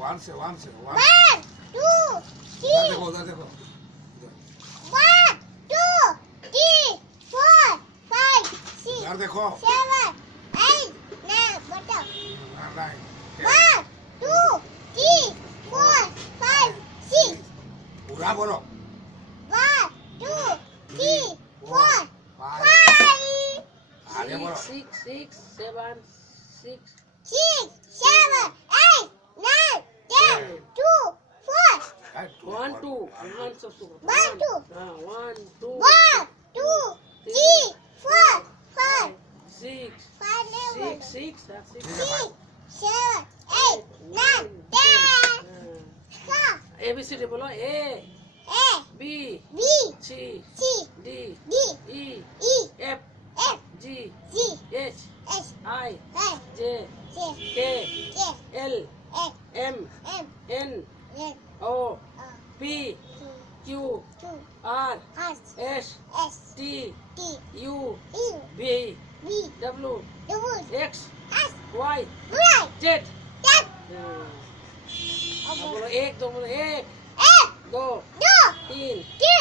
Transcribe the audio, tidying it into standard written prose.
one से one 1 2 3 उधर देखो 1 2 3 4 5 6 उधर देखो 7 8 9 बताओ नाइन 1 2 3 4 5 6 पूरा बोलो 1 2 3 4 5 5 आगे बोलो 6 6 7 6 6 7 8 9 10 2 4 1 2 1 2 1 2 1 2 1 2 3 4 5 6 5 never 6 6 that's 6 6 7 8 9 10 stop ABCD बोलो A A B B C C D D E E F F G G H H I I J J K K L L M M N N O O P Q Q Q R R S S T T U U V V W W X S Y Y Z Z अब बोलो एक दो बोलो एक एक दो दो तीन तीन